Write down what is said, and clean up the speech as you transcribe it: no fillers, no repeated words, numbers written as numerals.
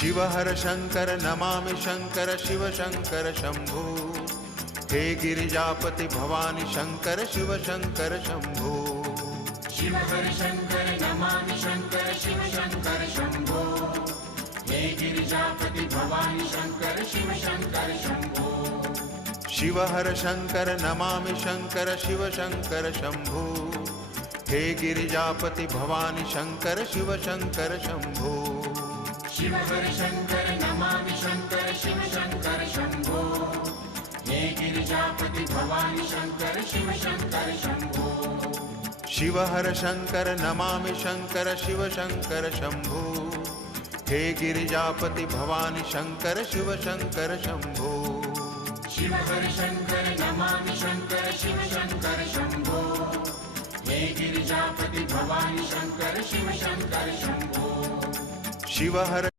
शिव हर शंकर नमामि शंकर शिव शंकर शंभो। हे गिरिजापति भवानी शंकर शिव शंकर शंभो। शिव हर शंकर नमामि शंकर शिव शंकर शंभो। हे गिरिजापति भवानी शंकर शिव शंकर शंभो। शिव हर शंकर नमामि शंकर शिव शंकर शंभो। हे गिरिजापति भवानी शंकर शिव शंकर शंभो। शिव हर शंकर नमामि शंकर शिव शंकर शंभो। हे गिरिजापति भवानी शंकर शिव शंकर शंभो। शिव हर शंकर नमामि शंकर शिव शंकर शंभो। हे गिरिजापति भवानी शंकर शिव शंकर शंभो। शिव हर शंकर नमामि शंकर शिव शंकर शंभो। हे गिरिजापति भवानी शंकर शिव शंकर शंभो। शिव हर